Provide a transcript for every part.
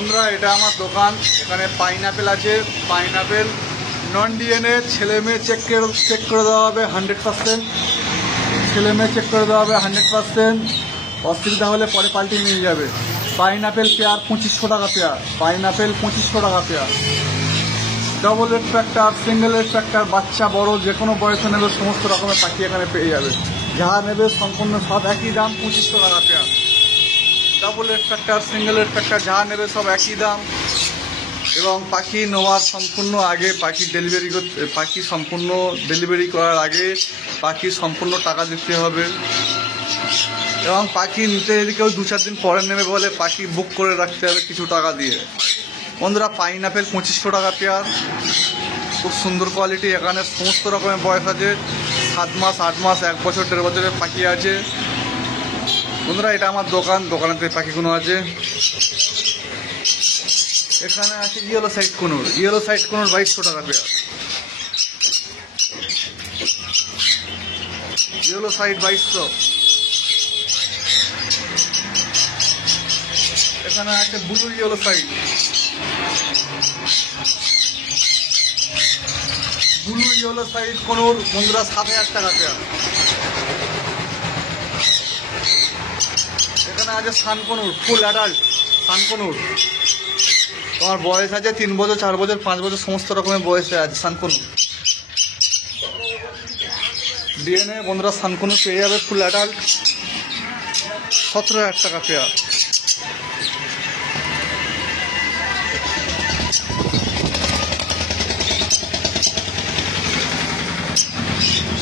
বন্ধুরা এটা আমার দোকান। এখানে পাইনাপেল আছে, পাইনাপেল নন ডিএনএ, ছেলে মেয়ে চেক করে দেওয়া হবে 100%। ছেলে মেয়ে চেক করে দেওয়া হবে 100%। অসুবিধা হলে পরে পাল্টে নিয়ে যাবে। পাইনাপেল পেয়ার 2500 টাকা পেয়ার, পাইনাপেল 2500 টাকা pair. Double red factor, single red factor, বাচ্চা বড় যে কোনো বয়সে নেবে সমস্ত রকমের পাখি এখানে পেয়ে যাবে। যাহা নেবে সম্পূর্ণ সব একই দাম, 2500 টাকা pair. Double red factor, single red factor যাহা নেবে সব একই দাম। এবং পাখি নেওয়ার সম্পূর্ণ আগে পাখি সম্পূর্ণ ডেলিভারি করার আগে পাখি সম্পূর্ণ টাকা দিতে হবে। এবং পাখি নিতে যদি কেউ 2-4 দিন পরে নেবে বলে পাখি বুক করে রাখতে হবে কিছু টাকা দিয়ে। বন্ধুরা পাইনাপেল 2500 টাকা পেয়ার, খুব সুন্দর কোয়ালিটি। এখানে সমস্ত রকমের বয়স আছে, 7 মাস, 8 মাস, 1 বছর, 1.5 বছরের পাখি আছে। বন্ধুরা এটা আমার দোকানেতে পাখিগুলো আছে। এখানে আছে ইয়েলো সাইড কোনোর, 2200 টাকা পেয়ার। Yellow side 2200। এখানে আছে blue yellow side, blue yellow side কোনোর বন্ধুরা 7000 টাকা পেয়ার। এখানে আছে সানকনুর, ফুল অ্যাডাল্ট সানকনুর। তোমার বয়স আছে 3 বছর, 4 বছর, 5 বছর, সমস্ত রকমের বয়সে আছে সানকনুর। ডিএনএ বন্ধুরা সানকনুর পেয়ে যাবে ফুল অ্যাডাল্ট, 17000 টাকা পেয়ার।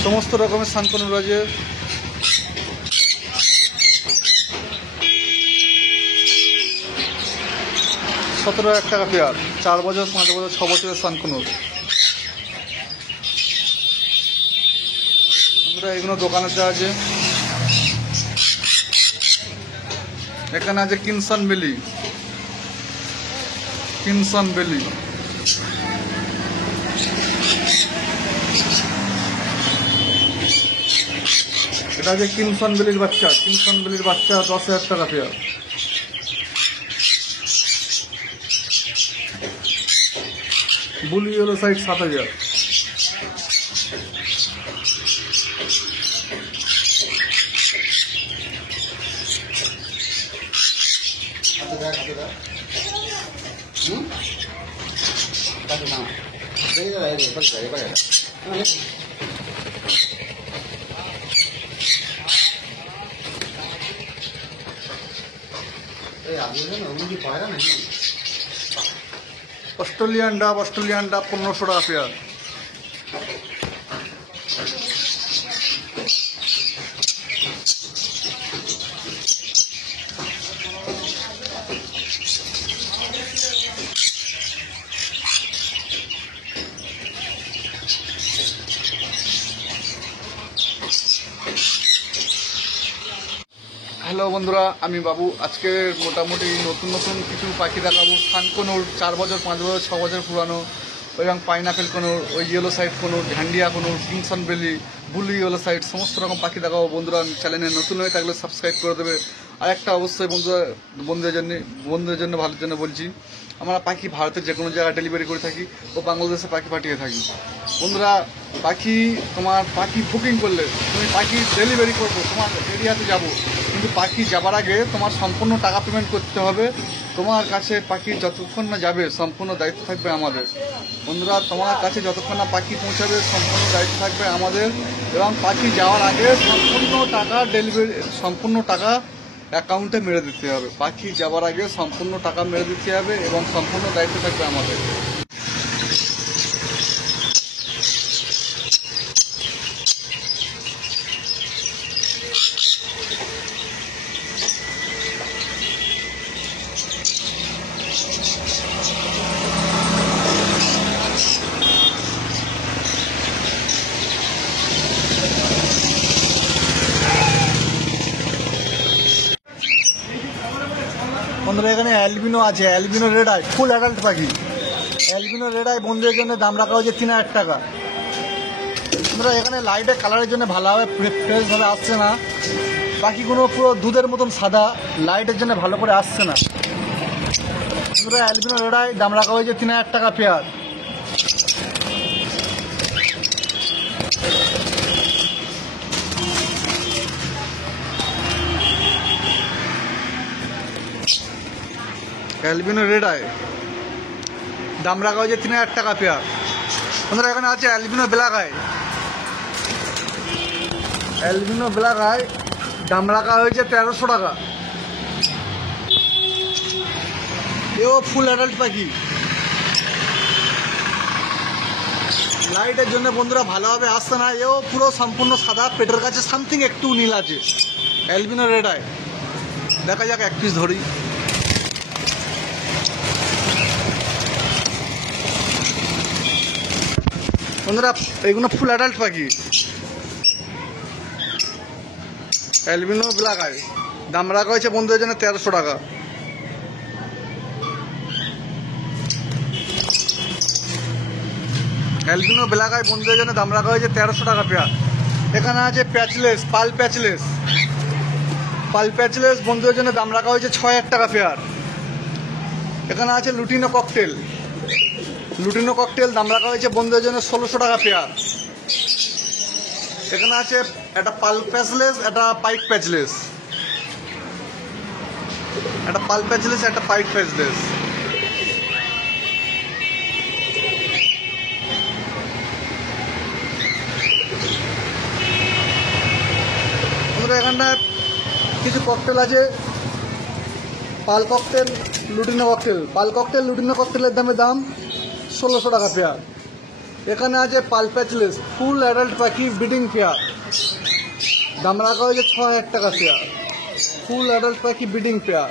সমস্ত রকমের সানকনুর আছে। $17000 টাকা পেয়ার, 4 বছর, 5 বছর, 6 বছরের সানকনুর। আমরা এগুলো দোকানেতে আছে। এখানে আছে কিনসন বেলি, কিনসন বেলি। এটা আছে কিনসন বেলির বাচ্চা, কিনসন বেলির বাচ্চা 10000 টাকা pair. Blue yellow side 7000। Australian ডাব 1500 টাকা পেয়ার। হ্যালো বন্ধুরা, আমি বাবু। আজকে মোটামুটি নতুন কিছু পাখি দেখাবো। সানকনুর 4 বছর, 5 বছর, 6 বছর পুরানো, এবং পাইনাপেল কোনোর, ওই ইয়েলো সাইড কোনোর, ঝান্ডিয়া কোনোর, কিংসন বেলি, ব্লু ইয়েলো সাইড সমস্ত রকম পাখি দেখাবো। বন্ধুরা চ্যানেলে নতুন হয়ে থাকলে সাবস্ক্রাইব করে দেবে। আর একটা অবশ্যই বন্ধুদের জন্য ভালোর জন্য বলছি, আমরা পাখি ভারতের যে কোনো জায়গায় ডেলিভারি করে থাকি ও বাংলাদেশে পাখি পাঠিয়ে থাকি। বন্ধুরা তোমার পাখি বুকিং করলে তুমি পাখি ডেলিভারি করবো, তোমার এরিয়াতে যাবো, কিন্তু পাখি যাবার আগে তোমার সম্পূর্ণ টাকা পেমেন্ট করতে হবে। তোমার কাছে পাখি যতক্ষণ না যাবে সম্পূর্ণ দায়িত্ব থাকবে আমাদের। বন্ধুরা তোমার কাছে যতক্ষণ না পাখি পৌঁছাবে সম্পূর্ণ দায়িত্ব থাকবে আমাদের। এবং পাখি যাওয়ার আগে সম্পূর্ণ টাকা অ্যাকাউন্টে মেরে দিতে হবে। পাখি যাওয়ার আগে সম্পূর্ণ টাকা মেরে দিতে হবে এবং সম্পূর্ণ দায়িত্ব থাকবে আমাদের। বন্ধুরা এখানে অ্যালবিনো আছে, albino red I, full adult পাখি। অ্যালবিনো রেড আই বন্ধুদের জন্য দাম রাখা হচ্ছে 3000 টাকা। বন্ধুরা এখানে লাইটের কালারের জন্য ভালোভাবে ফ্রেশভাবে আসছে না, পাখিগুলো পুরো দুধের মতন সাদা, লাইটের জন্য ভালো করে আসছে না। বন্ধুরা অ্যালবিনো রেড আই দাম রাখা হয়েছে 3000 টাকা পেয়ার। অ্যালবিনো রেড আই দাম রাখা হয়েছে 3000 টাকা পেয়ার। বন্ধুরা এখানে আছে albino black eye. Albino black eye দাম রাখা হয়েছে 1300 টাকা। এও ফুল অ্যাডাল্ট পাখি, লাইটের জন্য বন্ধুরা ভালোভাবে আসছে না। এও পুরো সম্পূর্ণ সাদা, পেটের কাছে সামথিং একটু নীল আছে। অ্যালবিনো রেড আই, দেখা যাক এক পিস ধরি। বন্ধুরা এগুলো ফুল অ্যাডাল্ট পাখি, অ্যালবিনো ব্ল্যাক আই দাম রাখা হয়েছে বন্ধুদের জন্য 1300 টাকা। অ্যালবিনো ব্ল্যাক আই বন্ধুদের জন্য দাম রাখা হয়েছে 1300 টাকা পেয়ার। এখানে আছে প্যাচলেস, পাল প্যাচলেস। পাল প্যাচলেস বন্ধুদের জন্য দাম রাখা হয়েছে 6000 টাকা পেয়ার। এখানে আছে লুটিনো ককটেল। লুটিনো ককটেল দাম রাখা হয়েছে বন্ধুদের জন্য 1600 টাকা পেয়ার। এখানে আছে একটা পাল প্যাচলেস, একটা পাইক প্যাচলেস। একটা পাল প্যাচলেস, একটা পাইক প্যাচলেস। এখানটায় কিছু ককটেল আছে, pearl cockatiel, lutino cockatiel. Pearl cockatiel, lutino ককটেলের দাম 1600 টাকা পেয়ার। এখানে আছে পাল প্যাচলেস, ফুল অ্যাডাল্ট পাখি ব্রিডিং পেয়ার, দাম রাখা হয়েছে 6000 টাকা পেয়ার। ফুল অ্যাডাল্ট পাখি ব্রিডিং পেয়ার।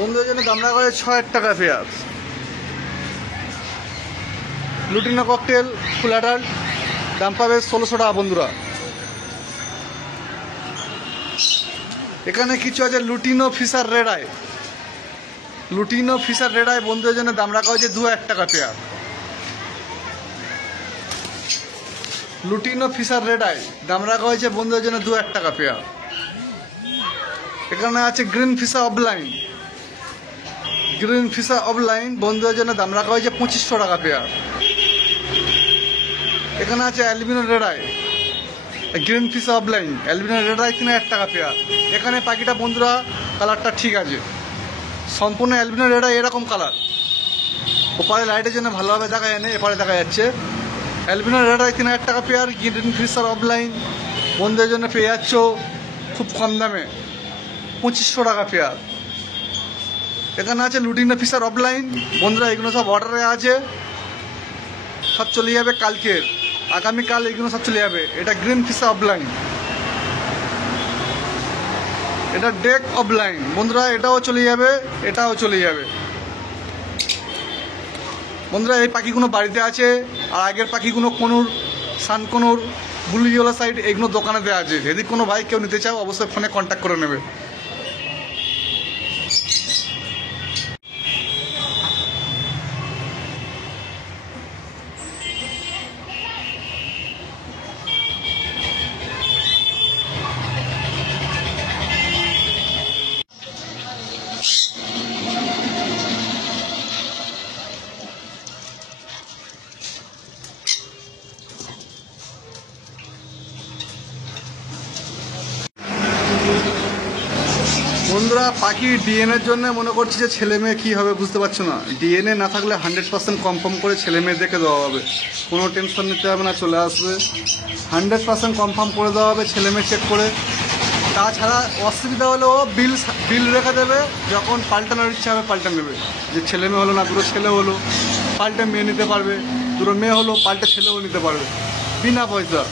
বন্ধুদের জন্য দাম রাখা হয়েছে 6000 টাকা pair. Lutino cockatiel full adult দাম পাবে 1600 টাকা বন্ধুরা। এখানে কিছু আছে lutino fisher red eye. Lutino fisher red eye বন্ধুদের জন্য দাম রাখা হয়েছে 2000 টাকা pair. Lutino fisher red eye দাম রাখা হয়েছে বন্ধুদের জন্য 2000 টাকা পেয়ার। এখানে আছে green Fischer opaline. Green Fischer opaline বন্ধুদের জন্য দাম রাখা হয়েছে 2500 টাকা পেয়ার। এখানে আছে albino red eye, green Fischer opaline, albino red eye 3000 টাকা পেয়ার। এখানে পাখিটা বন্ধুরা কালারটা ঠিক আছে, সম্পূর্ণ অ্যালবিনো রেড আই এরকম কালার। ওপারে লাইটের জন্য ভালোভাবে দেখা যায় না, এপারে দেখা যাচ্ছে। অ্যালবিনো রেড আই 3000 টাকা পেয়ার। গ্রিন ফিশার অফলাইন বন্ধুদের জন্য পেয়ে যাচ্ছ খুব কম দামে 2500 টাকা পেয়ার। এখানে আছে লুটিনো ফিশার অফলাইন বন্ধুরা, এগুলো সব অর্ডারে আছে, সব চলে যাবে কালকের, আগামীকাল এগুলো সব চলে যাবে। এটা গ্রিন ফিশার অফলাইন, এটা ডেক অফলাইন বন্ধুরা, এটাও চলে যাবে, এটাও চলে যাবে বন্ধুরা। এই পাখিগুলো বাড়িতে আছে, আর আগের পাখিগুলো কোনুর, সানকনুর, বুলিওলা সাইড এগুলো দোকানে দেওয়া আছে। যদি কোনো ভাই কেউ নিতে চাও অবশ্যই ফোনে কন্ট্যাক্ট করে নেবে। বন্ধুরা পাখি ডিএনএর জন্য মনে করছি যে ছেলে মেয়ে কী হবে বুঝতে পারছো না। ডিএনএ না থাকলে 100% কনফার্ম করে ছেলে মেয়ে দেখে দেওয়া হবে, কোনো টেনশন নিতে হবে না, চলে আসবে 100% কনফার্ম করে দেওয়া হবে ছেলে মেয়ে চেক করে। তাছাড়া অসুবিধা হলেও বিল রেখে দেবে, যখন পাল্টানোর ইচ্ছা হবে পাল্টা নেবে। যে ছেলে মেয়ে হলো না, দুটো ছেলে হলো পাল্টে মেয়ে নিতে পারবে, দুটো মেয়ে হলো পাল্টে ছেলেও নিতে পারবে বিনা পয়সা।